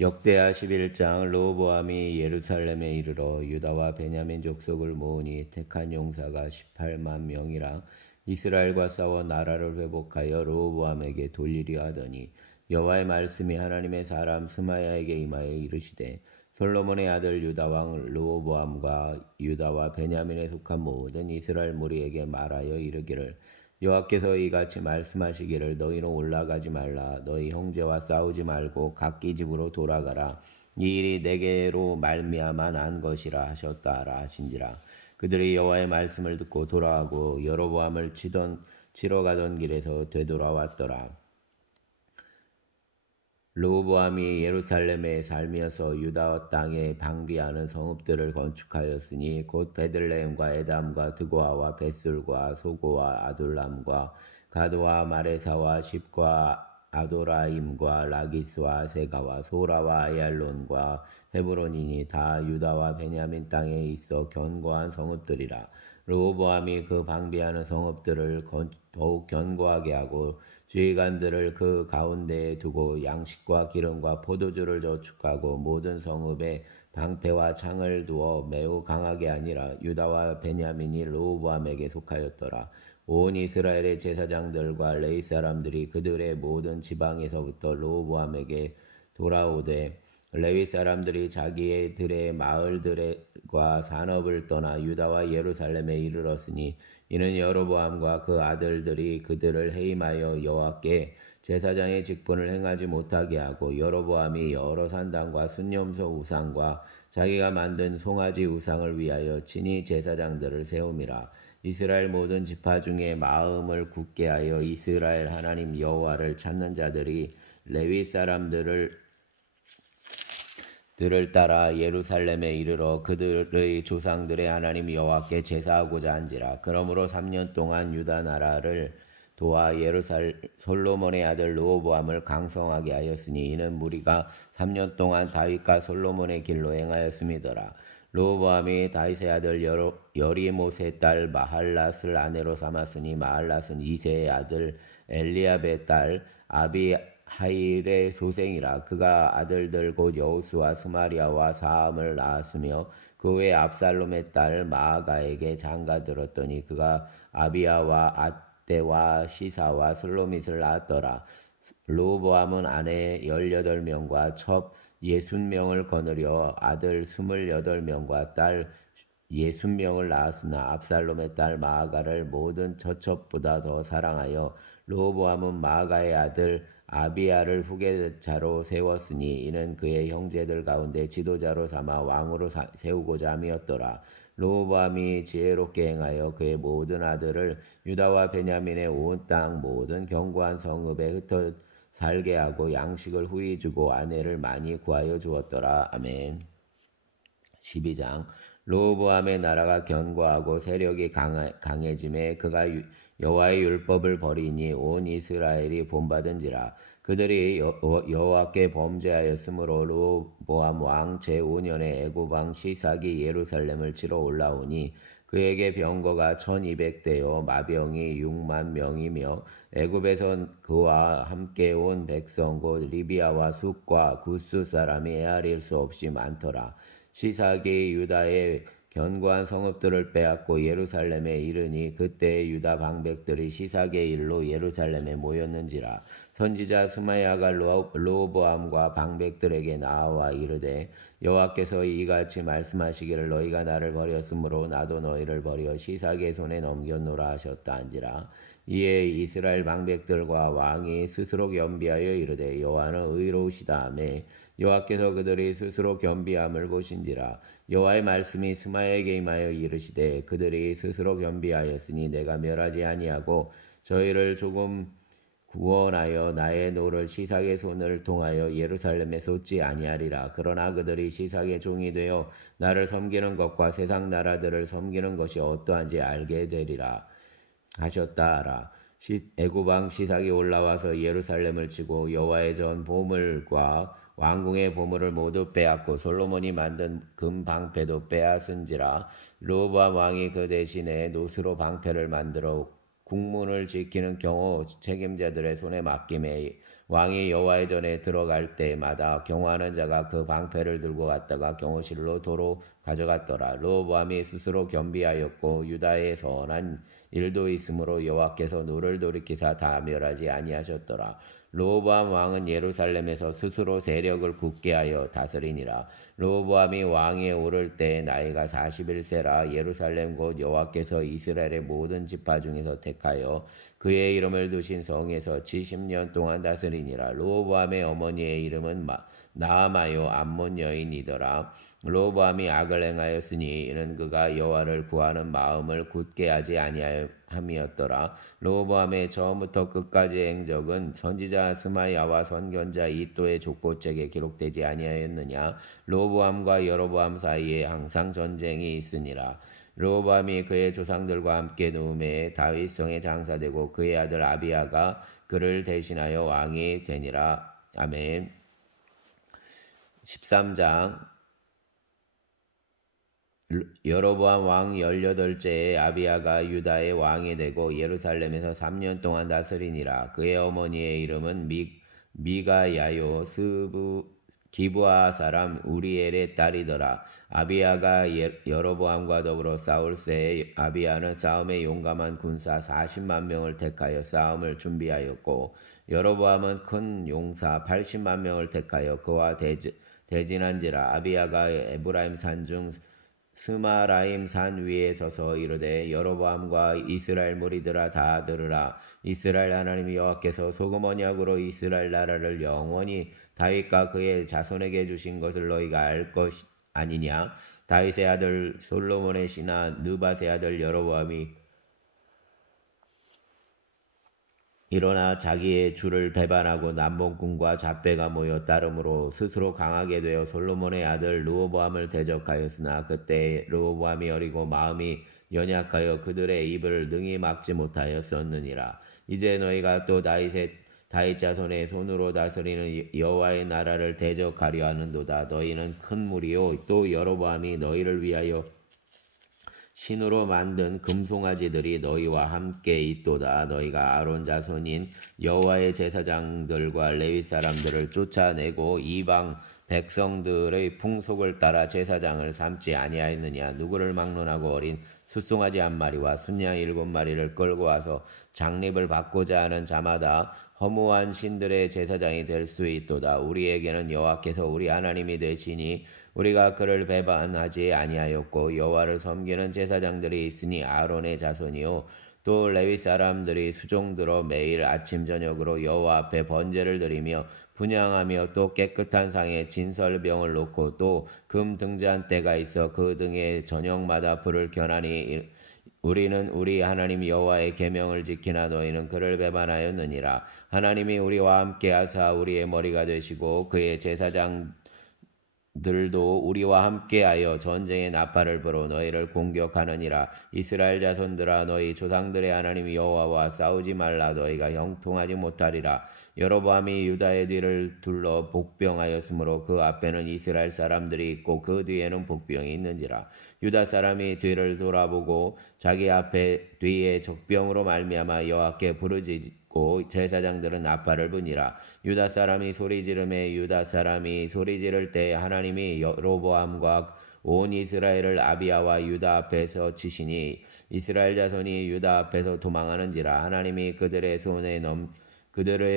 역대하 11장. 르호보암이 예루살렘에 이르러 유다와 베냐민 족속을 모으니 택한 용사가 18만 명이라. 이스라엘과 싸워 나라를 회복하여 르호보암에게 돌리려 하더니 여호와의 말씀이 하나님의 사람 스마야에게 임하여 이르시되, 솔로몬의 아들 유다 왕 르호보암과 유다와 베냐민에 속한 모든 이스라엘 무리에게 말하여 이르기를, 여호와께서 이같이 말씀하시기를, 너희는 올라가지 말라. 너희 형제와 싸우지 말고 각기 집으로 돌아가라. 이 일이 내게로 말미암아 난 것이라 하셨다라 하신지라. 그들이 여호와의 말씀을 듣고 돌아가고 여로보암을 치러 가던 길에서 되돌아왔더라. 르호보암이 예루살렘에 살면서 유다 땅에 방비하는 성읍들을 건축하였으니 곧 베들레헴과 에담과 드고아와 벳술과 소고와 아둘람과 가도와 마레사와 십과 아도라임과 라기스와 세가와 소라와 아얄론과 헤브론이니 다 유다와 베냐민 땅에 있어 견고한 성읍들이라. 르호보암이 그 방비하는 성읍들을 더욱 견고하게 하고 주의관들을 그 가운데에 두고 양식과 기름과 포도주를 저축하고 모든 성읍에 방패와 창을 두어 매우 강하게 하니라. 유다와 베냐민이 르호보암에게 속하였더라. 온 이스라엘의 제사장들과 레위 사람들이 그들의 모든 지방에서부터 르호보암에게 돌아오되, 레위 사람들이 자기들의 마을들과 산업을 떠나 유다와 예루살렘에 이르렀으니 이는 여로보암과 그 아들들이 그들을 해임하여 여호와께 제사장의 직분을 행하지 못하게 하고, 여로보암이 여러 산당과 순념소 우상과 자기가 만든 송아지 우상을 위하여 친히 제사장들을 세움이라. 이스라엘 모든 지파 중에 마음을 굳게 하여 이스라엘 하나님 여호와를 찾는 자들이 레위 사람들을 따라 예루살렘에 이르러 그들의 조상들의 하나님 여호와께 제사하고자 한지라. 그러므로 3년 동안 유다 나라를 도와 솔로몬의 아들 르호보암을 강성하게 하였으니 이는 무리가 3년 동안 다윗과 솔로몬의 길로 행하였음이더라. 르호보암이 다윗의 아들 여리못의 딸 마할랏을 아내로 삼았으니 마할랏은 이새의 아들 엘리압의 딸 아비하일의 소생이라. 그가 아들들 곧 여우스와 스마리아와 사함을 낳았으며 그 외에 압살롬의 딸 마아가에게 장가들었더니 그가 아비야와 아떼와 시사와 슬로밋을 낳았더라. 르호보암은 아내 18명과 첩 60명을 거느려 아들 28명과 딸 60명을 낳았으나 압살롬의 딸 마아가를 모든 처첩보다 더 사랑하여 르호보암은 마아가의 아들 아비야를 후계자로 세웠으니 이는 그의 형제들 가운데 지도자로 삼아 왕으로 세우고자 함이었더라. 르호보암이 지혜롭게 행하여 그의 모든 아들을 유다와 베냐민의 온 땅 모든 견고한 성읍에 흩어 살게 하고 양식을 후히 주고 아내를 많이 구하여 주었더라. 아멘. 12장. 르호보암의 나라가 견고하고 세력이 강해짐에 그가 여호와의 율법을 버리니 온 이스라엘이 본받은지라. 그들이 여호와께 범죄하였으므로 르호보암 왕 제5년에 애굽 왕 시삭이 예루살렘을 치러 올라오니 그에게 병거가 1200대요 마병이 6만 명이며 애굽에서 그와 함께 온 백성 곧 리비아와 숫과 구스 사람이 헤아릴 수 없이 많더라. 시삭이 유다의 견고한 성읍들을 빼앗고 예루살렘에 이르니 그때 유다 방백들이 시삭의 일로 예루살렘에 모였는지라. 선지자 스마야가 르호보암과 방백들에게 나와 이르되, 여호와께서 이같이 말씀하시기를, 너희가 나를 버렸으므로 나도 너희를 버려 시삭의 손에 넘겼노라 하셨다 한지라. 이에 이스라엘 방백들과 왕이 스스로 겸비하여 이르되, 여호와는 의로우시다 하매 여호와께서 그들이 스스로 겸비함을 보신지라. 여호와의 말씀이 스마야에게 임하여 이르시되, 그들이 스스로 겸비하였으니 내가 멸하지 아니하고 저희를 조금 구원하여 나의 노를 시삭의 손을 통하여 예루살렘에 쏟지 아니하리라. 그러나 그들이 시삭의 종이 되어 나를 섬기는 것과 세상 나라들을 섬기는 것이 어떠한지 알게 되리라 하셨다 하라. 애굽 왕 시삭이 올라와서 예루살렘을 치고 여호와의 전 보물과 왕궁의 보물을 모두 빼앗고 솔로몬이 만든 금 방패도 빼앗은지라. 르호보암 왕이 그 대신에 노스로 방패를 만들어 국문을 지키는 경호 책임자들의 손에 맡김에 왕이 여호와의 전에 들어갈 때마다 경호하는 자가 그 방패를 들고 갔다가 경호실로 도로 가져갔더라. 르호보암이 스스로 겸비하였고 유다에 선한 일도 있으므로 여호와께서 노를 돌이키사 다 멸하지 아니하셨더라. 르호보암 왕은 예루살렘에서 스스로 세력을 굳게 하여 다스리니라. 르호보암이 왕위에 오를 때 나이가 41세라. 예루살렘 곧 여호와께서 이스라엘의 모든 지파 중에서 택하여 그의 이름을 두신 성에서 70년 동안 다스리니라. 르호보암의 어머니의 이름은 나아마요 암몬 여인이더라. 르호보암이 악을 행하였으니 이는 그가 여호와를 구하는 마음을 굳게 하지 아니함이었더라. 르호보암의 처음부터 끝까지의 행적은 선지자 스마야와 선견자 이또의 족보책에 기록되지 아니하였느냐. 르호보암과 여로보암 사이에 항상 전쟁이 있으니라. 르호보암이 그의 조상들과 함께 누움에 다윗성에 장사되고 그의 아들 아비야가 그를 대신하여 왕이 되니라. 아멘. 13장. 여로보암 왕 18제에 아비야가 유다의 왕이 되고 예루살렘에서 3년 동안 다스리니라. 그의 어머니의 이름은 미가야요 기브아 사람 우리엘의 딸이더라. 아비야가 여로보암과 더불어 싸울 때에 아비야는 싸움에 용감한 군사 40만 명을 택하여 싸움을 준비하였고 여로보암은 큰 용사 80만 명을 택하여 그와 대진한지라. 아비야가 에브라임 산중 스마라임 산 위에 서서 이르되 여로보암과 이스라엘 무리들아 다 들으라. 이스라엘 하나님 여호와께서 소금 언약으로 이스라엘 나라를 영원히 다윗과 그의 자손에게 주신 것을 너희가 알 것 아니냐. 다윗의 아들 솔로몬의 신하 느밧의 아들 여로보암이 일어나 자기의 주를 배반하고 남봉꾼과 잡배가 모여 따름으로 스스로 강하게 되어 솔로몬의 아들 르호보암을 대적하였으나 그때 르호보암이 어리고 마음이 연약하여 그들의 입을 능히 막지 못하였었느니라. 이제 너희가 또 다윗 자손의 손으로 다스리는 여호와의 나라를 대적하려 하는도다. 너희는 큰 무리요 또 여로보암이 너희를 위하여 신으로 만든 금송아지들이 너희와 함께 있도다. 너희가 아론 자손인 여호와의 제사장들과 레위 사람들을 쫓아내고 이방 백성들의 풍속을 따라 제사장을 삼지 아니하였느냐. 누구를 막론하고 어린 숫송아지 한 마리와 순양 7마리를 끌고 와서 장립을 받고자 하는 자마다 허무한 신들의 제사장이 될 수 있도다. 우리에게는 여호와께서 우리 하나님이 되시니 우리가 그를 배반하지 아니하였고 여호와를 섬기는 제사장들이 있으니 아론의 자손이요 또 레위 사람들이 수종들어 매일 아침 저녁으로 여호와 앞에 번제를 드리며 분향하며 또 깨끗한 상에 진설병을 놓고 또 금 등잔대가 있어 그 등에 저녁마다 불을 켜나니 우리는 우리 하나님 여호와의 계명을 지키나 너희는 그를 배반하였느니라. 하나님이 우리와 함께 하사 우리의 머리가 되시고 그의 제사장들도 우리와 함께하여 전쟁의 나팔을 불어 너희를 공격하느니라. 이스라엘 자손들아 너희 조상들의 하나님 여호와와 싸우지 말라. 너희가 형통하지 못하리라. 여로보암이 유다의 뒤를 둘러 복병하였으므로 그 앞에는 이스라엘 사람들이 있고 그 뒤에는 복병이 있는지라. 유다 사람이 뒤를 돌아보고 자기 뒤에 적병으로 말미암아 여호와께 부르짖고 제사장들은 나팔을 부니라. 유다 사람이 소리 지르매 유다 사람이 소리 지를 때 하나님이 여로보암과 온 이스라엘을 아비야와 유다 앞에서 치시니 이스라엘 자손이 유다 앞에서 도망하는지라. 하나님이 그들의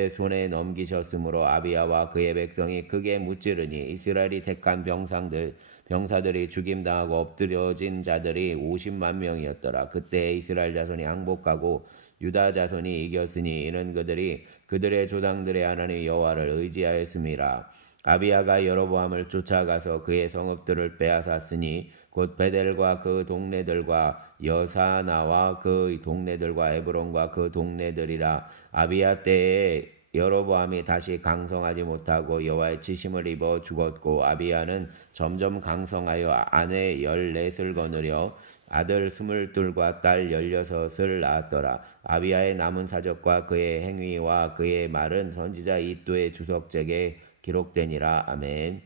손에 넘기셨으므로 아비야와 그의 백성이 크게 무찌르니 이스라엘이 택한 병사들이 죽임당하고 엎드려진 자들이 50만 명이었더라. 그때 이스라엘 자손이 항복하고 유다 자손이 이겼으니 이는 그들이 그들의 조상들의 하나님 여호와를 의지하였음이라. 아비야가 여로보암을 쫓아가서 그의 성읍들을 빼앗았으니 곧 베델과 그 동네들과 여사나와 그 동네들과 에브론과 그 동네들이라. 아비야 때에 여로보암이 다시 강성하지 못하고 여호와의 치심을 입어 죽었고 아비야는 점점 강성하여 아내 14을 거느려 아들 22과 딸 16을 낳았더라. 아비야의 남은 사적과 그의 행위와 그의 말은 선지자 이또의 주석책에 기록되니라. 아멘.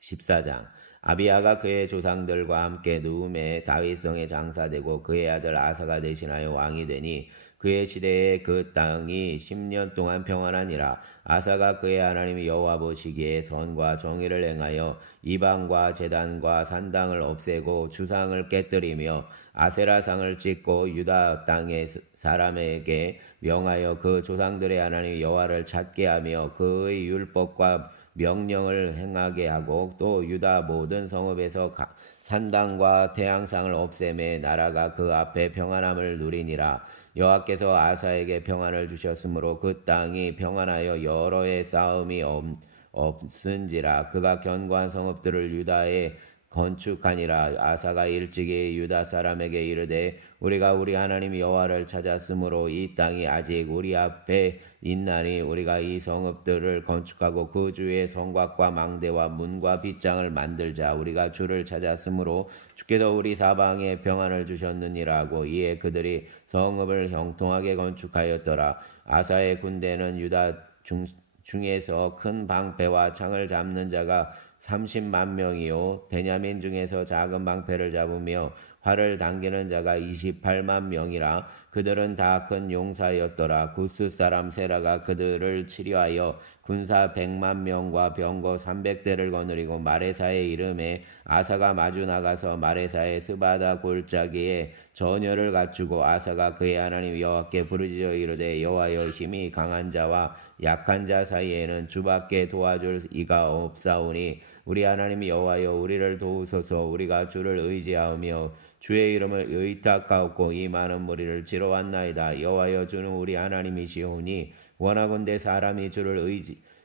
14장. 아비야가 그의 조상들과 함께 누움에 다윗성에 장사되고 그의 아들 아사가 대신하여 왕이 되니 그의 시대에 그 땅이 10년 동안 평안하니라. 아사가 그의 하나님 여호와 보시기에 선과 정의를 행하여 이방과 제단과 산당을 없애고 주상을 깨뜨리며 아세라상을 찍고 유다 땅의 사람에게 명하여 그 조상들의 하나님 여호와를 찾게 하며 그의 율법과 명령을 행하게 하고 또 유다 모든 성읍에서 산당과 태양상을 없애매 나라가 그 앞에 평안함을 누리니라. 여호와께서 아사에게 평안을 주셨으므로 그 땅이 평안하여 여러 해 싸움이 없은지라. 그가 견고한 성읍들을 유다에 건축하니라. 아사가 일찍이 유다 사람에게 이르되 우리가 우리 하나님 여호와를 찾았으므로 이 땅이 아직 우리 앞에 있나니 우리가 이 성읍들을 건축하고 그 주위에 성곽과 망대와 문과 빗장을 만들자. 우리가 주를 찾았으므로 주께서 우리 사방에 평안을 주셨느니라고. 이에 그들이 성읍을 형통하게 건축하였더라. 아사의 군대는 유다 중에서 큰 방패와 창을 잡는 자가 30만 명이요 베냐민 중에서 작은 방패를 잡으며 활을 당기는 자가 28만 명이라. 그들은 다 큰 용사였더라. 구스 사람 세라가 그들을 치료하여 군사 100만 명과 병거 300대를 거느리고 마레사의 이름에 아사가 마주 나가서 마레사의 스바다 골짜기에 전열을 갖추고 아사가 그의 하나님 여호와께 부르짖어 이르되 여호와여 힘이 강한 자와 약한 자 사이에는 주밖에 도와줄 이가 없사오니 우리 하나님 여호와여 우리를 도우소서. 우리가 주를 의지하며 주의 이름을 의탁하옵고 이 많은 무리를 치러 왔나이다. 여호와여 주는 우리 하나님이시오니 원하건대 사람이 주를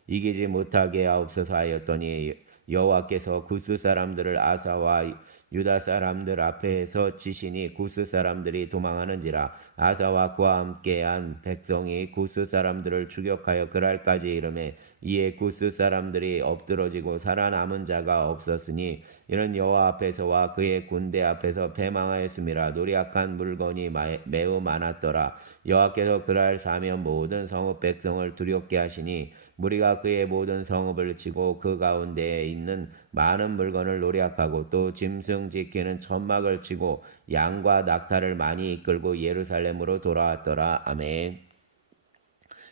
이기지 못하게 하옵소서 하였더니 여호와께서 구스 사람들을 아사와 유다 사람들 앞에서 치시니 구스 사람들이 도망하는지라. 아사와 그와 함께한 백성이 구스 사람들을 추격하여 그랄까지 이르매 이에 구스 사람들이 엎드러지고 살아남은 자가 없었으니 이는 여호와 앞에서와 그의 군대 앞에서 패망하였음이라. 노력한 물건이 매우 많았더라. 여호와께서 그날 사면 모든 성읍 백성을 두렵게 하시니 무리가 그의 모든 성읍을 치고 그 가운데에 있는 많은 물건을 노력하고 또 짐승 지키는 천막을 치고 양과 낙타를 많이 이끌고 예루살렘으로 돌아왔더라. 아멘.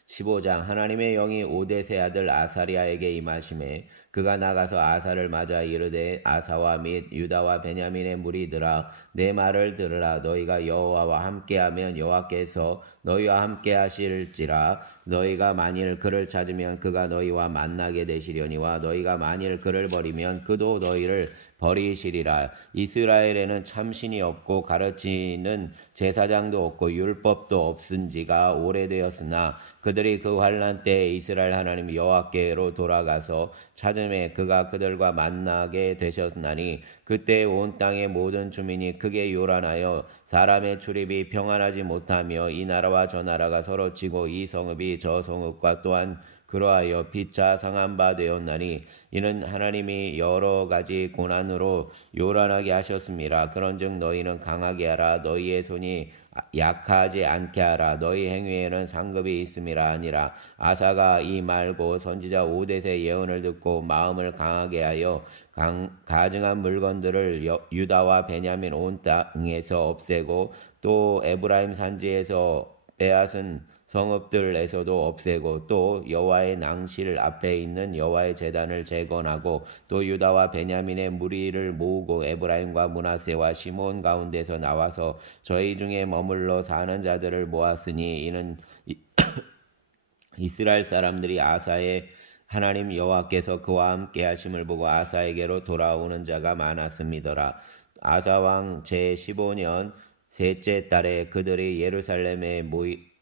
15장. 하나님의 영이 오뎃의 아들 아사리아에게 임하심에 그가 나가서 아사를 맞아 이르되 아사와 및 유다와 베냐민의 무리들아 내 말을 들으라. 너희가 여호와와 함께하면 여호와께서 너희와 함께하실지라. 너희가 만일 그를 찾으면 그가 너희와 만나게 되시려니와 너희가 만일 그를 버리면 그도 너희를 버리시리라. 이스라엘에는 참신이 없고 가르치는 제사장도 없고 율법도 없은 지가 오래되었으나 그들이 그 환난 때에 이스라엘 하나님 여호와께로 돌아가서 찾음에 그가 그들과 만나게 되셨나니 그때 온 땅의 모든 주민이 크게 요란하여 사람의 출입이 평안하지 못하며 이 나라와 저 나라가 서로 치고 이 성읍이 저 성읍과 또한 그러하여 피차 상한 바 되었나니 이는 하나님이 여러 가지 고난으로 요란하게 하셨습니다. 그런즉 너희는 강하게 하라. 너희의 손이 약하지 않게 하라. 너희 행위에는 상급이 있음이라 하니라. 아사가 이 말고 선지자 오뎃의 예언을 듣고 마음을 강하게 하여 가증한 물건들을 유다와 베냐민 온 땅에서 없애고 또 에브라임 산지에서 빼앗은 성읍들에서도 없애고 또 여호와의 낭실 앞에 있는 여호와의 제단을 재건하고 또 유다와 베냐민의 무리를 모으고 에브라임과 므낫세와 시몬 가운데서 나와서 저희 중에 머물러 사는 자들을 모았으니 이는 이스라엘 사람들이 아사의 하나님 여호와께서 그와 함께 하심을 보고 아사에게로 돌아오는 자가 많았음이더라. 아사왕 제15년 셋째 달에 그들이 예루살렘에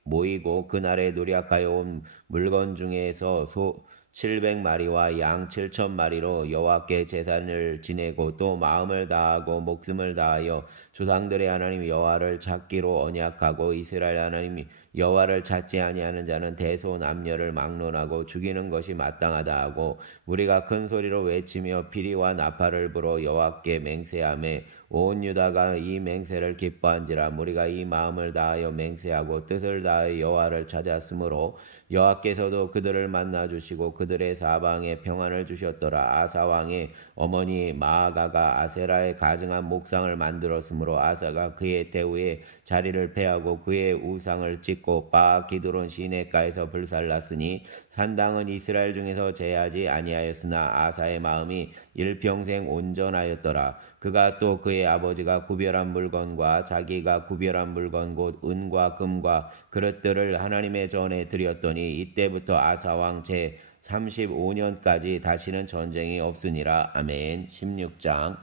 모이고 그날에 노력하여 온 물건 중에서 소 700마리와 양 7,000마리로 여호와께 제사를 지내고 또 마음을 다하고 목숨을 다하여 조상들의 하나님 여호와를 찾기로 언약하고 이스라엘 하나님 여호와를 찾지 아니하는 자는 대소남녀를 막론하고 죽이는 것이 마땅하다 하고 우리가 큰 소리로 외치며 피리와 나팔을 불어 여호와께 맹세하며 온 유다가 이 맹세를 기뻐한지라. 우리가 이 마음을 다하여 맹세하고 뜻을 다하여 여호와를 찾았으므로 여호와께서도 그들을 만나 주시고 그들 그들의 사방에 평안을 주셨더라. 아사 왕의 어머니 마아가가 아세라의 가증한 목상을 만들었으므로 아사가 그의 대우의 자리를 패하고 그의 우상을 찢고 바 기드론 시내가에서 불살랐으니 산당은 이스라엘 중에서 제하지 아니하였으나 아사의 마음이 일평생 온전하였더라. 그가 또 그의 아버지가 구별한 물건과 자기가 구별한 물건 곧 은과 금과 그릇들을 하나님의 전에 드렸더니 이때부터 아사왕 제 35년까지 다시는 전쟁이 없으니라. 아멘. 16장.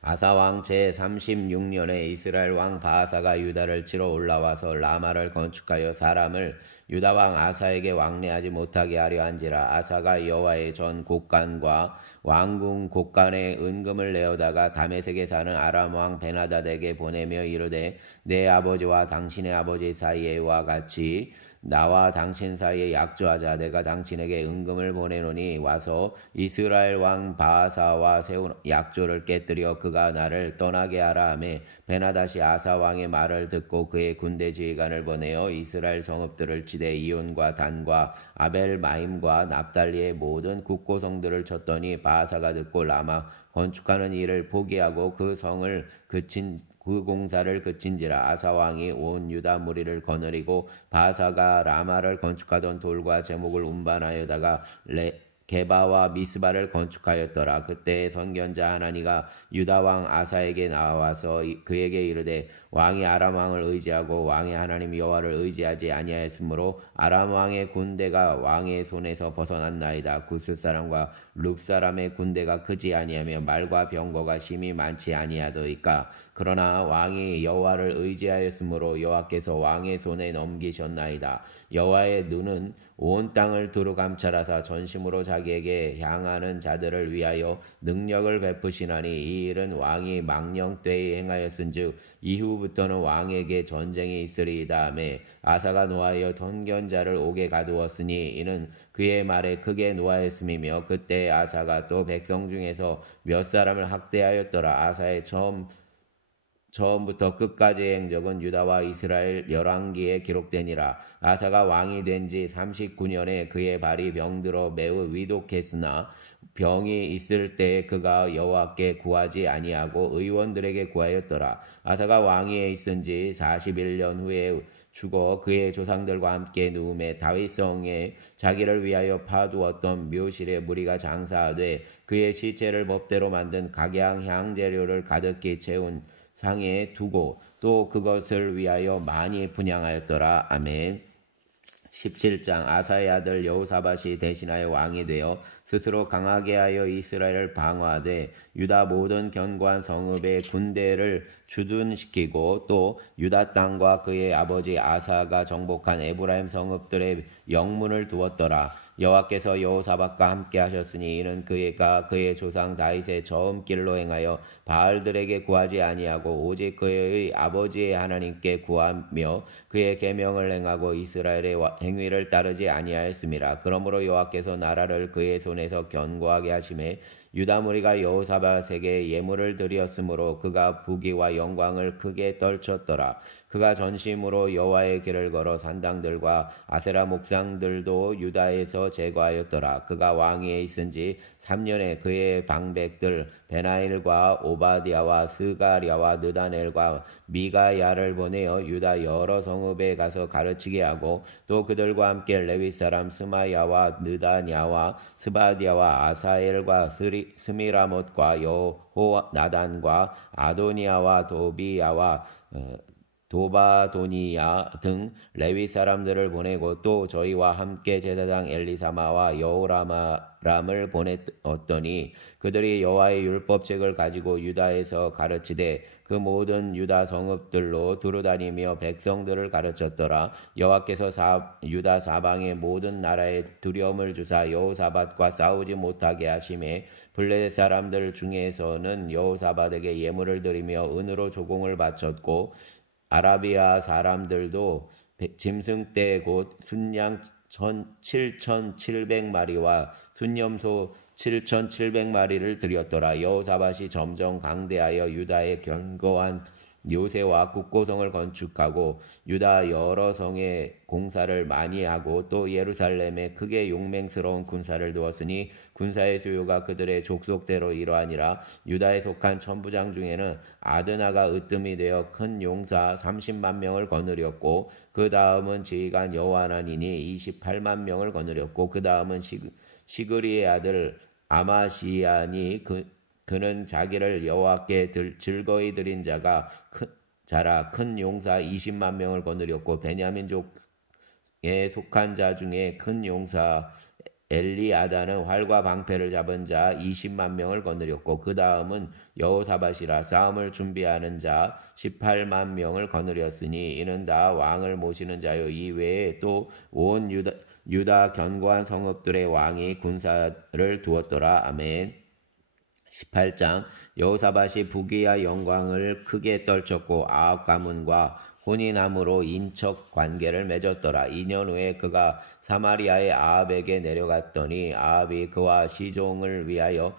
아사왕 제36년에 이스라엘 왕 바아사가 유다를 치러 올라와서 라마를 건축하여 사람을 유다왕 아사에게 왕래하지 못하게 하려 한지라. 아사가 여호와의 전 곡간과 왕궁 곡간에 은금을 내어다가 다메섹에 사는 아람왕 베나다에게 보내며 이르되 내 아버지와 당신의 아버지 사이에와 같이 나와 당신 사이에 약조하자. 내가 당신에게 은금을 보내노니 와서 이스라엘 왕 바아사와 세운 약조를 깨뜨려 그가 나를 떠나게 하라 하매 베나다시 아사 왕의 말을 듣고 그의 군대 지휘관을 보내어 이스라엘 성읍들을 치되 이온과 단과 아벨 마임과 납달리의 모든 국고성들을 쳤더니 바아사가 듣고 라마 건축하는 일을 포기하고 그 성을 그 공사를 그친지라. 아사 왕이 온 유다 무리를 거느리고 바사가 라마를 건축하던 돌과 제목을 운반하여다가 게바와 미스바를 건축하였더라. 그때 선견자 하나니가 유다 왕 아사에게 나와서 그에게 이르되 왕이 아람 왕을 의지하고 왕의 하나님 여호와를 의지하지 아니하였으므로 아람 왕의 군대가 왕의 손에서 벗어났나이다. 구스 사람과 룩 사람의 군대가 크지 아니하며 말과 병거가 심히 많지 아니하더이까. 그러나 왕이 여호와를 의지하였으므로 여호와께서 왕의 손에 넘기셨나이다. 여호와의 눈은 온 땅을 두루 감찰하사 전심으로 자기에게 향하는 자들을 위하여 능력을 베푸시나니 이 일은 왕이 망령 때에 행하였은즉 이후부터는 왕에게 전쟁이 있으리이다 하매 아사가 노하여 선견자를 옥에 가두었으니 이는 그의 말에 크게 노하였음이며 그때 아사가 또 백성 중에서 몇 사람을 학대하였더라. 아사의 처음부터 끝까지의 행적은 유다와 이스라엘 열왕기에 기록되니라. 아사가 왕이 된 지 39년에 그의 발이 병들어 매우 위독했으나 병이 있을 때에 그가 여호와께 구하지 아니하고 의원들에게 구하였더라. 아사가 왕위에 있은 지 41년 후에 죽어 그의 조상들과 함께 누움에 다윗성에 자기를 위하여 파두었던 묘실에 무리가 장사하되 그의 시체를 법대로 만든 각양 향재료를 가득히 채운 상에 두고 또 그것을 위하여 많이 분향하였더라. 아멘. 17장. 아사의 아들 여호사밧이 대신하여 왕이 되어 스스로 강하게 하여 이스라엘을 방어하되 유다 모든 견고한 성읍의 군대를 주둔시키고 또 유다 땅과 그의 아버지 아사가 정복한 에브라임 성읍들의 영문을 두었더라. 여호와께서 여호사밧과 함께 하셨으니 이는 그가 그의 조상 다윗의 처음 길로 행하여 바알들에게 구하지 아니하고 오직 그의 아버지의 하나님께 구하며 그의 계명을 행하고 이스라엘의 행위를 따르지 아니하였음이라. 그러므로 여호와께서 나라를 그의 손에서 견고하게 하심에 유다 무리가 여호사밧에게 예물을 드렸으므로 그가 부귀와 영광을 크게 떨쳤더라. 그가 전심으로 여호와의 길을 걸어 산당들과 아세라 목상들도 유다에서 제거하였더라. 그가 왕위에 있은 지 3년에 그의 방백들 베나일과 오바디아와 스가랴와 느다넬과 미가야를 보내어 유다 여러 성읍에 가서 가르치게 하고 또 그들과 함께 레위 사람 스마야와 느다냐와 스바디아와 아사엘과 스미라못과 여호나단과 아도니아와 도비야와 도바도니야 등 레위 사람들을 보내고 또 저희와 함께 제사장 엘리사마와 여호라마람을 보냈더니 그들이 여호와의 율법책을 가지고 유다에서 가르치되 그 모든 유다 성읍들로 두루다니며 백성들을 가르쳤더라. 여호와께서 유다 사방의 모든 나라에 두려움을 주사 여호사밧과 싸우지 못하게 하심에 블레셋 사람들 중에서는 여호사밧에게 예물을 드리며 은으로 조공을 바쳤고 아라비아 사람들도 짐승떼 곧 순양 7,700마리와 순염소 7,700마리를 드렸더라. 여호사밧이 점점 강대하여 유다의 견고한 요새와 국고성을 건축하고 유다 여러 성에 공사를 많이 하고 또 예루살렘에 크게 용맹스러운 군사를 두었으니 군사의 수요가 그들의 족속대로 이러하니라. 유다에 속한 천부장 중에는 아드나가 으뜸이 되어 큰 용사 30만 명을 거느렸고 그 다음은 지휘관 여호하나니니 28만 명을 거느렸고 그 다음은 시그리의 아들 아마시아니 그는 자기를 여호와께 즐거이 드린 자라 큰 용사 20만 명을 거느렸고 베냐민족에 속한 자 중에 큰 용사 엘리아다는 활과 방패를 잡은 자 20만 명을 거느렸고 그 다음은 여호사밧이라 싸움을 준비하는 자 18만 명을 거느렸으니 이는 다 왕을 모시는 자요. 이외에 또 온 유다 견고한 성읍들의 왕이 군사를 두었더라. 아멘. 18장 여호사밧이 부귀와 영광을 크게 떨쳤고 아합 가문과 혼인함으로 인척 관계를 맺었더라. 2년 후에 그가 사마리아의 아합에게 내려갔더니 아합이 그와 시종을 위하여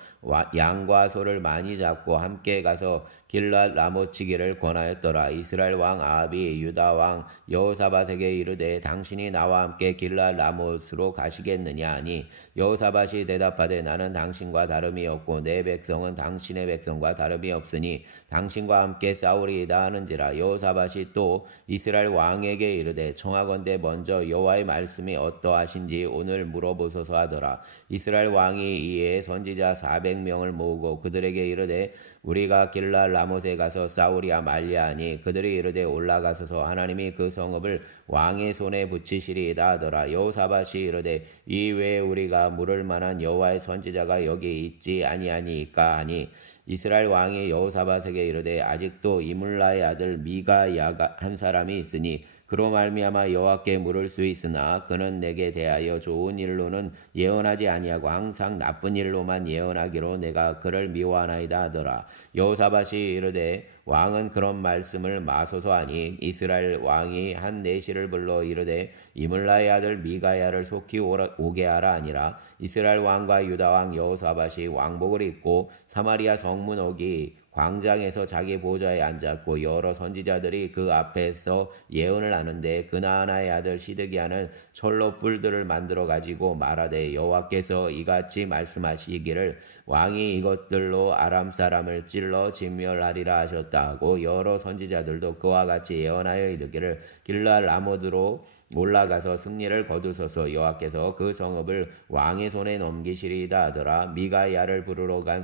양과 소를 많이 잡고 함께 가서 길랏 라모치기를 권하였더라. 이스라엘 왕 아합이 유다 왕 여호사밧에게 이르되 당신이 나와 함께 길랏 라못으로 가시겠느냐 하니 여호사밧이 대답하되 나는 당신과 다름이 없고 내 백성은 당신의 백성과 다름이 없으니 당신과 함께 싸우리이다 하는지라. 여호사밧이 또 이스라엘 왕에게 이르되 청하건대 먼저 여호와의 말씀이 어떠하신지 오늘 물어보소서 하더라. 이스라엘 왕이 이에 선지자 400명을 모으고 그들에게 이르되 우리가 길랏 라못에 가서 싸우리야 말랴 하니 그들이 이르되 올라가소서 하나님이 그 성읍을 왕의 손에 붙이시리이다 하더라. 여호사밧이 이르되 이외에 우리가 물을 만한 여호와의 선지자가 여기 있지 아니하니까 하니 이스라엘 왕이 여호사밧에게 이르되 아직도 이물라의 아들 미가야가 한 사람이 있으니 그로 말미암아 여호와께 물을 수 있으나 그는 내게 대하여 좋은 일로는 예언하지 아니하고 항상 나쁜 일로만 예언하기로 내가 그를 미워하나이다 하더라. 여호사밧이 이르되 왕은 그런 말씀을 마소서 하니 이스라엘 왕이 한 내시를 불러 이르되 이물라의 아들 미가야를 속히 오게 하라 아니라. 이스라엘 왕과 유다 왕 여호사밧이 왕복을 입고 사마리아 성문 어기 광장에서 자기 보좌에 앉았고 여러 선지자들이 그 앞에서 예언을 하는데 그나아나의 아들 시드기야는 철로 뿔들을 만들어 가지고 말하되 여호와께서 이같이 말씀하시기를 왕이 이것들로 아람 사람을 찔러 진멸하리라 하셨다 하고 여러 선지자들도 그와 같이 예언하여 이르기를 길랏 라못으로 올라가서 승리를 거두소서 여호와께서 그 성읍을 왕의 손에 넘기시리이다 하더라. 미가야를 부르러 간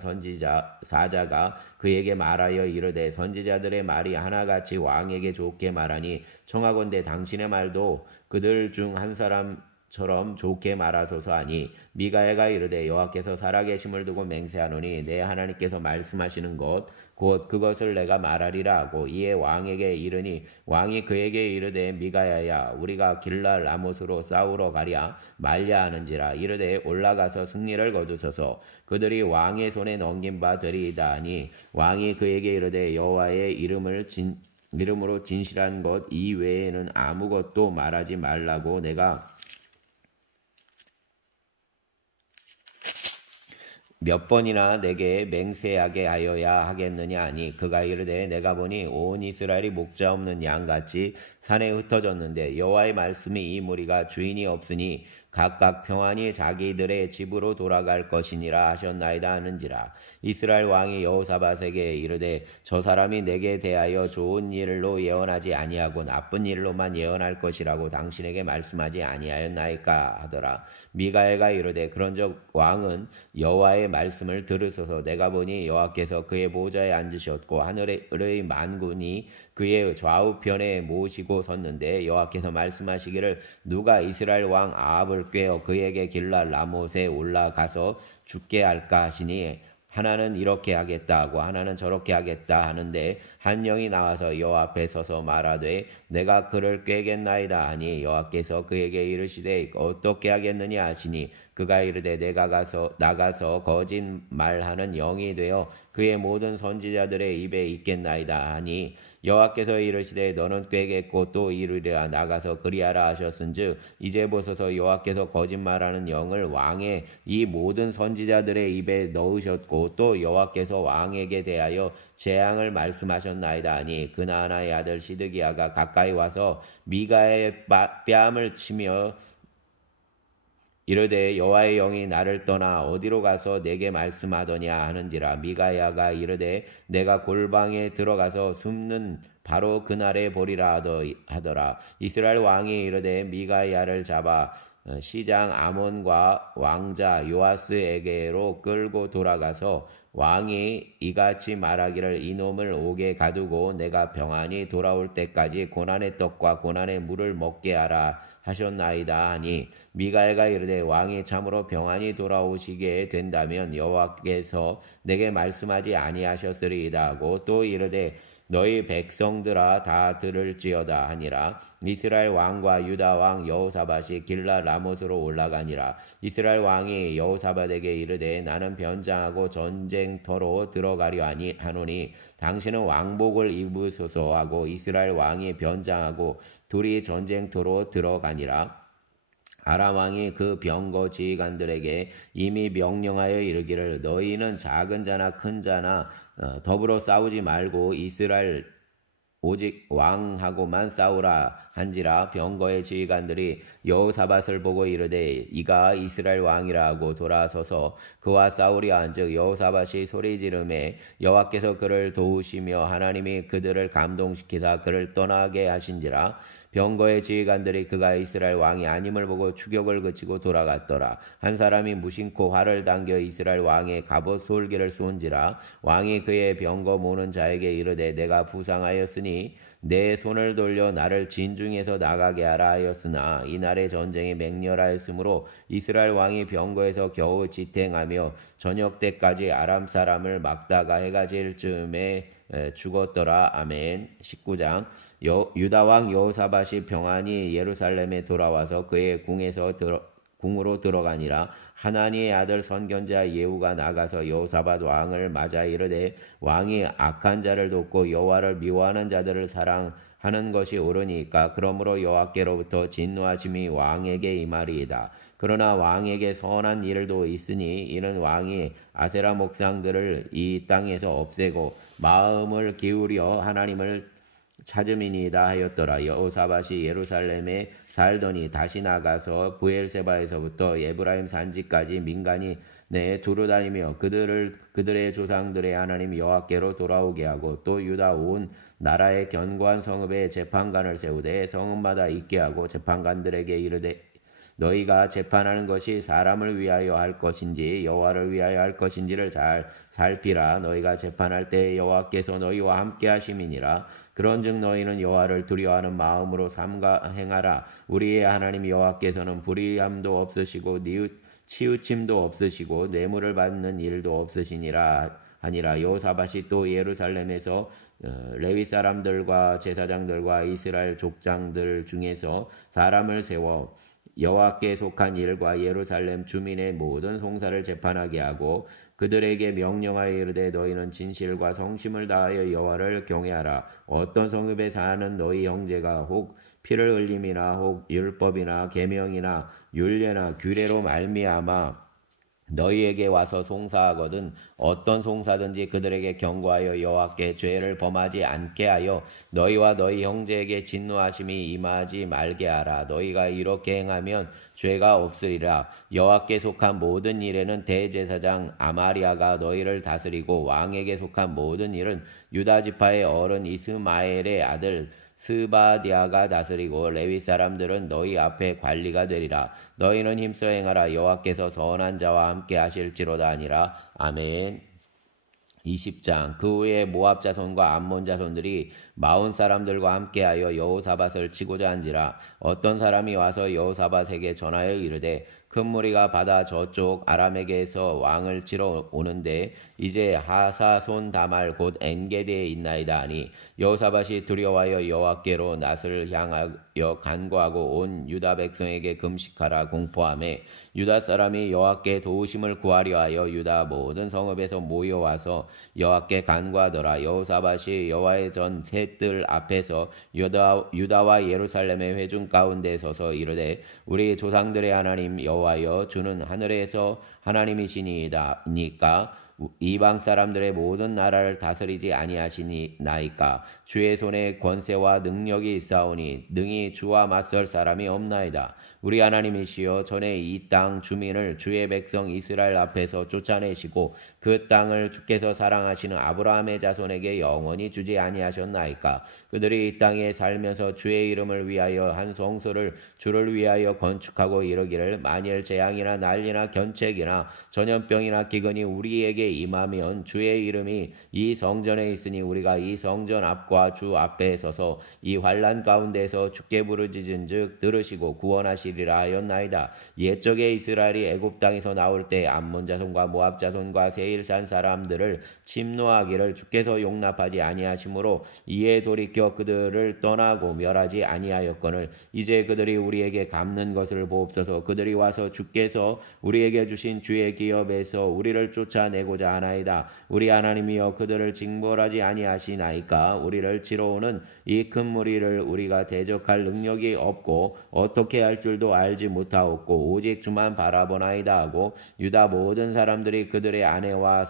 사자가 그에게 말하여 이르되 선지자들의 말이 하나같이 왕에게 좋게 말하니 청하건대 당신의 말도 그들 중 한 사람처럼 좋게 말하소서 하니 미가야가 이르되 여호와께서 살아계심을 두고 맹세하노니 내 하나님께서 말씀하시는 것 곧 그것을 내가 말하리라 하고 이에 왕에게 이르니 왕이 그에게 이르되 미가야야 우리가 길랏 라못으로 싸우러 가랴 말랴 하는지라. 이르되 올라가서 승리를 거두소서 그들이 왕의 손에 넘긴 바 되리이다 하니 왕이 그에게 이르되 여호와의 이름으로 진실한 것 이외에는 아무것도 말하지 말라고 내가 몇 번이나 내게 맹세하게 하여야 하겠느냐 하니 그가 이르되 내가 보니 온 이스라엘이 목자 없는 양같이 산에 흩어졌는데 여호와의 말씀이 이 무리가 주인이 없으니 각각 평안히 자기들의 집으로 돌아갈 것이니라 하셨나이다 하는지라. 이스라엘 왕이 여호사밧에게 이르되 저 사람이 내게 대하여 좋은 일로 예언하지 아니하고 나쁜 일로만 예언할 것이라고 당신에게 말씀하지 아니하였나이까 하더라. 미가야가 이르되 그런즉 왕은 여호와의 말씀을 들으소서. 내가 보니 여호와께서 그의 보좌에 앉으셨고 하늘의 만군이 그의 좌우편에 모시고 섰는데 여호와께서 말씀하시기를 누가 이스라엘 왕 아합을 꾀어 그에게 길랏 라못에 올라가서 죽게 할까 하시니 하나는 이렇게 하겠다 하고 하나는 저렇게 하겠다 하는데 한 영이 나와서 여호와 앞에 서서 말하되 내가 그를 꾀겠나이다 하니 여호와께서 그에게 이르시되 어떻게 하겠느냐 하시니 그가 이르되 내가 나가서 거짓말하는 영이 되어 그의 모든 선지자들의 입에 있겠나이다 하니 여호와께서 이르시되 너는 꾀겠고 또 이르리라 나가서 그리하라 하셨은즉 이제 보소서 여호와께서 거짓말하는 영을 왕의 이 모든 선지자들의 입에 넣으셨고 또 여호와께서 왕에게 대하여 재앙을 말씀하셨나이다 하니 그나아나의 아들 시드기야가 가까이 와서 미가의 뺨을 치며 이르되 여호와의 영이 나를 떠나 어디로 가서 내게 말씀하더냐 하는지라. 미가야가 이르되 내가 골방에 들어가서 숨는 바로 그날에 보리라 하더라. 이스라엘 왕이 이르되 미가야를 잡아 시장 아몬과 왕자 요아스에게로 끌고 돌아가서 왕이 이같이 말하기를 이놈을 옥에 가두고 내가 평안히 돌아올 때까지 고난의 떡과 고난의 물을 먹게 하라 하셨나이다 하니 미가야가 이르되 왕이 참으로 평안히 돌아오시게 된다면 여호와께서 내게 말씀하지 아니하셨으리이다 하고 또 이르되 너희 백성들아 다 들을지어다 하니라. 이스라엘 왕과 유다 왕 여호사밧이 길라 라못으로 올라가니라. 이스라엘 왕이 여호사밧에게 이르되 나는 변장하고 전쟁터로 들어가려 하노니 당신은 왕복을 입으소서 하고 이스라엘 왕이 변장하고 둘이 전쟁터로 들어가니라. 아람 왕이 그 병거 지휘관들에게 이미 명령하여 이르기를 너희는 작은 자나 큰 자나 더불어 싸우지 말고 이스라엘 오직 왕하고만 싸우라 한지라. 병거의 지휘관들이 여호사밧을 보고 이르되 이가 이스라엘 왕이라 하고 돌아서서 그와 싸우려 한즉 여호사밧이 소리 지르매 여호와께서 그를 도우시며 하나님이 그들을 감동시키사 그를 떠나게 하신지라. 병거의 지휘관들이 그가 이스라엘 왕이 아님을 보고 추격을 그치고 돌아갔더라. 한 사람이 무심코 활을 당겨 이스라엘 왕의 갑옷 솔기를 쏜지라. 왕이 그의 병거 모는 자에게 이르되 내가 부상하였으니 내 손을 돌려 나를 진중에서 나가게 하라 하였으나 이날의 전쟁이 맹렬하였으므로 이스라엘 왕이 병거에서 겨우 지탱하며 저녁 때까지 아람 사람을 막다가 해가 질 즈음에 죽었더라. 아멘. 19장 유다 왕 여호사밧이 평안히 예루살렘에 돌아와서 그의 궁으로 들어가니라. 하나니의 아들 선견자 예후가 나가서 여호사밧 왕을 맞아 이르되 왕이 악한 자를 돕고 여호와를 미워하는 자들을 사랑하는 것이 옳으니까 그러므로 여호와께로부터 진노하심이 왕에게 임하리이다. 그러나 왕에게 선한 일도 있으니 이는 왕이 아세라 목상들을 이 땅에서 없애고 마음을 기울여 하나님을 찾음이니이다 하였더라. 여호사밧이 예루살렘에 살더니 다시 나가서 부엘세바에서부터 에브라임 산지까지 민간이 내에 두루다니며 그들의 조상들의 하나님 여호와께로 돌아오게 하고 또 유다 온 나라의 견고한 성읍에 재판관을 세우되 성읍마다 있게 하고 재판관들에게 이르되 너희가 재판하는 것이 사람을 위하여 할 것인지 여호와를 위하여 할 것인지를 잘 살피라. 너희가 재판할 때 여호와께서 너희와 함께 하심이니라. 그런즉 너희는 여호와를 두려워하는 마음으로 삼가 행하라. 우리의 하나님 여호와께서는 불의함도 없으시고 치우침도 없으시고 뇌물을 받는 일도 없으시니라 하니라. 여호사밧이 또 예루살렘에서 레위 사람들과 제사장들과 이스라엘 족장들 중에서 사람을 세워 여호와께 속한 일과 예루살렘 주민의 모든 송사를 재판하게 하고 그들에게 명령하여 이르되 너희는 진실과 성심을 다하여 여호와를 경외하라. 어떤 성읍에 사는 너희 형제가 혹 피를 흘림이나 혹 율법이나 계명이나 율례나 규례로 말미암아 너희에게 와서 송사하거든 어떤 송사든지 그들에게 경고하여 여호와께 죄를 범하지 않게 하여 너희와 너희 형제에게 진노하심이 임하지 말게 하라. 너희가 이렇게 행하면 죄가 없으리라. 여호와께 속한 모든 일에는 대제사장 아마리아가 너희를 다스리고 왕에게 속한 모든 일은 유다 지파의 어른 이스마엘의 아들 스바디아가 다스리고 레위 사람들은 너희 앞에 관리가 되리라. 너희는 힘써 행하라. 여호와께서 선한 자와 함께 하실지로다 하니라. 아멘. 20장 그 후에 모압 자손과 암몬 자손들이 마온 사람들과 함께하여 여호사밧을 치고자 한지라. 어떤 사람이 와서 여호사밧에게 전하여 이르되 큰 무리가 바다 저쪽 아람에게서 왕을 치러 오는데 이제 하사손 다말 곧 엔게디에 있나이다 하니 여호사밧이 두려워하여 여호와께로 낯을 향하여 간구하고 온 유다 백성에게 금식하라 공포하며 유다 사람이 여호와께 도우심을 구하려 하여 유다 모든 성읍에서 모여와서 여호와께 간구하더라. 여호사밧이 여호와의 전 셋들 앞에서 유다와 예루살렘의 회중 가운데 서서 이르되 우리 조상들의 하나님 여호와여 주는 하늘에서 하나님이시니이다. 이방 사람들의 모든 나라를 다스리지 아니하시나이까. 주의 손에 권세와 능력이 있사오니 능히 주와 맞설 사람이 없나이다. 우리 하나님이시여 전에 이 땅 주민을 주의 백성 이스라엘 앞에서 쫓아내시고 그 땅을 주께서 사랑하시는 아브라함의 자손에게 영원히 주지 아니하셨나이까. 그들이 이 땅에 살면서 주의 이름을 위하여 한 성소를 주를 위하여 건축하고 이르기를 만일 재앙이나 난리나 견책이나 전염병이나 기근이 우리에게 임하면 주의 이름이 이 성전에 있으니 우리가 이 성전 앞과 주 앞에 서서 이 환난 가운데서 주께 부르짖은즉 들으시고 구원하시리라 하였나이다. 옛적에 이스라엘이 애굽 땅에서 나올 때 암몬 자손과 모압 자손과 세일산 사람들을 침노하기를 주께서 용납하지 아니하심으로 이에 돌이켜 그들을 떠나고 멸하지 아니하였거늘 이제 그들이 우리에게 갚는 것을 보옵소서. 그들이 와서 주께서 우리에게 주신 주의 기업에서 우리를 쫓아내고자 하나이다. 우리 하나님이여 그들을 징벌하지 아니하시나이까. 우리를 치러 오는 이 큰 무리를 우리가 대적할 능력이 없고 어떻게 할 줄도 알지 못하옵고 오직 주만 바라보나이다 하고 유다 모든 사람들이 그들의 아내와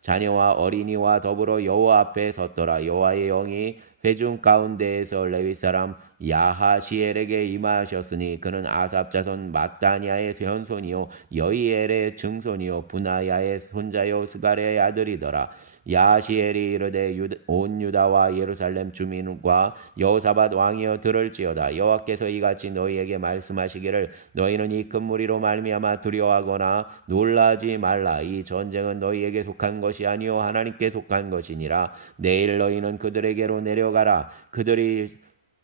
자녀와 어린이와 더불어 여호와 앞에 섰더라. 여호와의 영이 회중 가운데에서 레위 사람 야하시엘에게 임하셨으니 그는 아삽 자손 마따니아의 현손이요 여이엘의 증손이요 분하야의 손자요 스가랴의 아들이더라. 야하시엘이 이르되 온 유다와 예루살렘 주민과 여호사밧 왕이여 들을지어다. 여호와께서 이같이 너희에게 말씀하시기를 너희는 이 큰 무리로 말미암아 두려워하거나 놀라지 말라. 이 전쟁은 너희에게 속한 것이 아니요 하나님께 속한 것이니라. 내일 너희는 그들에게로 내려가라. 그들이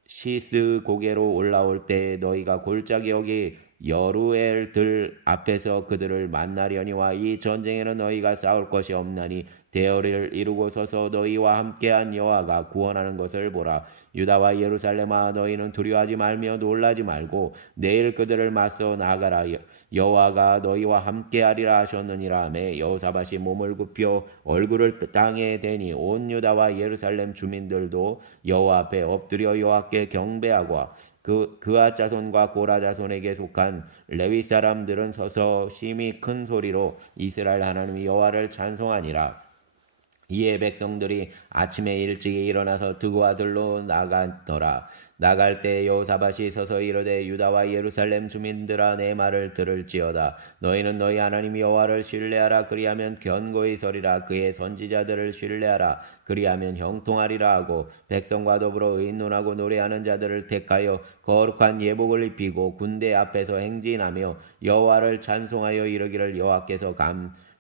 시스 고개로 올라올 때 너희가 골짜기 여기 여루엘들 앞에서 그들을 만나려니와 이 전쟁에는 너희가 싸울 것이 없나니 대열을 이루고 서서 너희와 함께한 여호와가 구원하는 것을 보라. 유다와 예루살렘아 너희는 두려워하지 말며 놀라지 말고 내일 그들을 맞서 나가라. 여호와가 너희와 함께하리라 하셨느니라 하매 여호사밧이 몸을 굽혀 얼굴을 땅에 대니 온 유다와 예루살렘 주민들도 여호와 앞에 엎드려 여호와께 경배하고 그아 자손과 고라 자손에게 속한 레위 사람들은 서서 심히 큰 소리로 이스라엘 하나님 여호와를 찬송하니라. 이에 백성들이 아침에 일찍이 일어나서 두고와 들로 나가더라. 나갈 때 여호사밧이 서서 이르되 유다와 예루살렘 주민들아 내 말을 들을지어다. 너희는 너희 하나님 여호와를 신뢰하라. 그리하면 견고히 서리라. 그의 선지자들을 신뢰하라. 그리하면 형통하리라 하고 백성과 더불어 의논하고 노래하는 자들을 택하여 거룩한 예복을 입히고 군대 앞에서 행진하며 여호와를 찬송하여 이르기를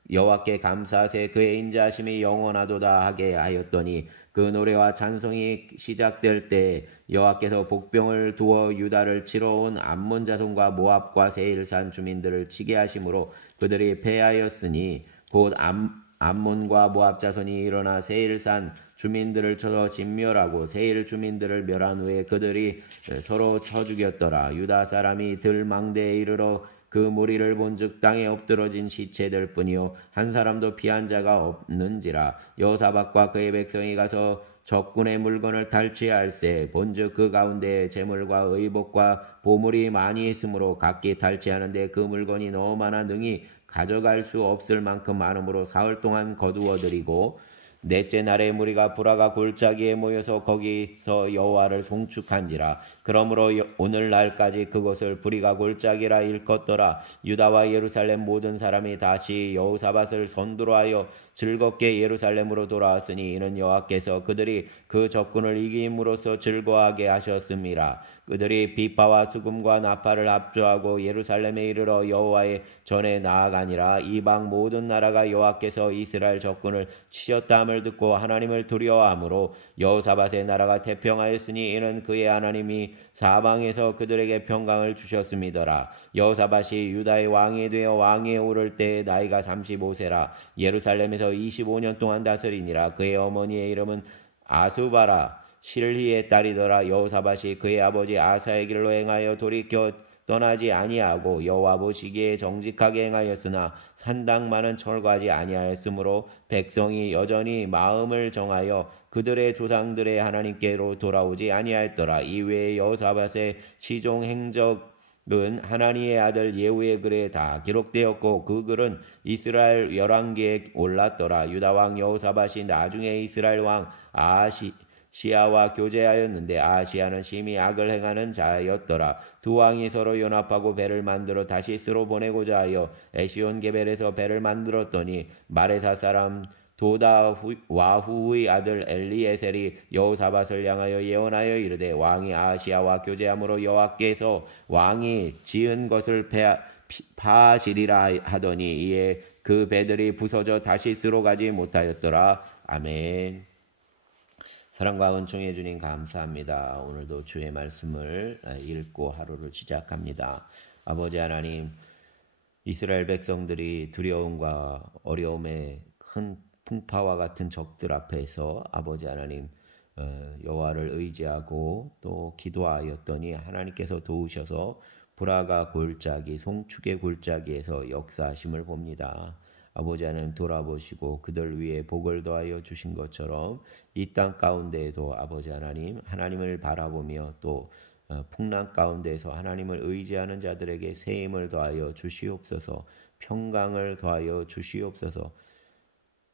여호와께 감사하세 그의 인자하심이 영원하도다 하게 하였더니 그 노래와 찬송이 시작될 때 여호와께서 복병을 두어 유다를 치러 온 암몬 자손과 모압과 세일산 주민들을 치게 하심으로 그들이 패하였으니 곧 암몬과 모압 자손이 일어나 세일산 주민들을 쳐서 진멸하고 세일 주민들을 멸한 후에 그들이 서로 쳐 죽였더라. 유다 사람이 들망대에 이르러 그 무리를 본즉 땅에 엎드러진 시체들 뿐이요 한 사람도 피한 자가 없는지라. 여호사밧과 그의 백성이 가서 적군의 물건을 탈취할세 본즉 그 가운데 재물과 의복과 보물이 많이 있으므로 각기 탈취하는데 그 물건이 너무 많아 능히 가져갈 수 없을 만큼 많으므로 사흘 동안 거두어들이고 넷째 날에 무리가 브라가 골짜기에 모여서 거기서 여호와를 송축한지라. 그러므로 오늘날까지 그곳을 브리가 골짜기라 일컫더라. 유다와 예루살렘 모든 사람이 다시 여호사밧을 선두로하여 즐겁게 예루살렘으로 돌아왔으니 이는 여호와께서 그들이 그 적군을 이김으로써 즐거워하게 하셨음이라. 그들이 비파와 수금과 나팔을 합주하고 예루살렘에 이르러 여호와의 전에 나아가니라. 이방 모든 나라가 여호와께서 이스라엘 적군을 치셨다함을 소원을 듣고 하나님을 두려워하므로 여호사밧의 나라가 태평하였으니 이는 그의 하나님이 사방에서 그들에게 평강을 주셨음이더라. 여호사밧이 유다의 왕이 되어 왕위에 오를 때에 나이가 35세라. 예루살렘에서 25년 동안 다스리니라. 그의 어머니의 이름은 아수바라 실히의 딸이더라. 여호사밧이 그의 아버지 아사의 길로 행하여 돌이켜 떠나지 아니하고 여호와 보시기에 정직하게 행하였으나 산당만은 철거하지 아니하였으므로 백성이 여전히 마음을 정하여 그들의 조상들의 하나님께로 돌아오지 아니하였더라. 이외에 여호사밧의 시종 행적은 하나니의 아들 예후의 글에 다 기록되었고 그 글은 이스라엘 열왕기에 올랐더라. 유다 왕 여호사밧이 나중에 이스라엘 왕 아하시야와 교제하였는데 아하시야는 심히 악을 행하는 자였더라. 두 왕이 서로 연합하고 배를 만들어 다시스로 보내고자 하여 에시온 게벨에서 배를 만들었더니 마레사 사람 도다와후의 아들 엘리에셀이 여호사밧을 향하여 예언하여 이르되 왕이 아하시야와 교제함으로 여호와께서 왕이 지은 것을 파하시리라 하더니 이에 그 배들이 부서져 다시스로 가지 못하였더라. 아멘. 사랑과 은총의 주님 감사합니다. 오늘도 주의 말씀을 읽고 하루를 시작합니다. 아버지 하나님, 이스라엘 백성들이 두려움과 어려움에 큰 풍파와 같은 적들 앞에서 아버지 하나님 여호와를 의지하고 또 기도하였더니 하나님께서 도우셔서 브라가 골짜기 송축의 골짜기에서 역사하심을 봅니다. 아버지 하나님 돌아보시고 그들 위에 복을 더하여 주신 것처럼 이 땅 가운데에도 아버지 하나님 하나님을 바라보며 또 풍랑 가운데에서 하나님을 의지하는 자들에게 새 힘을 더하여 주시옵소서. 평강을 더하여 주시옵소서.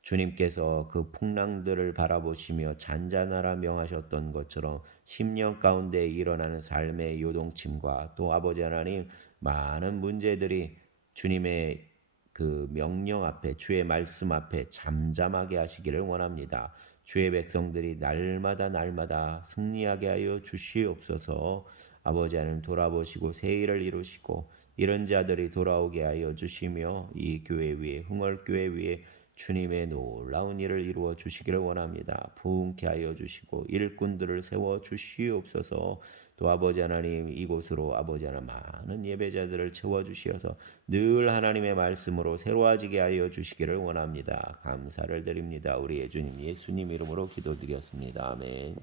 주님께서 그 풍랑들을 바라보시며 잔잔하라 명하셨던 것처럼 10년 가운데 일어나는 삶의 요동침과 또 아버지 하나님 많은 문제들이 주님의 그 명령 앞에 주의 말씀 앞에 잠잠하게 하시기를 원합니다. 주의 백성들이 날마다 승리하게 하여 주시옵소서. 아버지 하나님 돌아보시고 새 일을 이루시고 이런 자들이 돌아오게 하여 주시며 이 교회 위에 흥월교회 위에 주님의 놀라운 일을 이루어 주시기를 원합니다. 부흥케 하여 주시고 일꾼들을 세워 주시옵소서. 또 아버지 하나님 이곳으로 아버지 하나님 많은 예배자들을 채워 주시어서 늘 하나님의 말씀으로 새로워지게 하여 주시기를 원합니다. 감사를 드립니다. 우리의 주님 예수님 이름으로 기도드렸습니다. 아멘.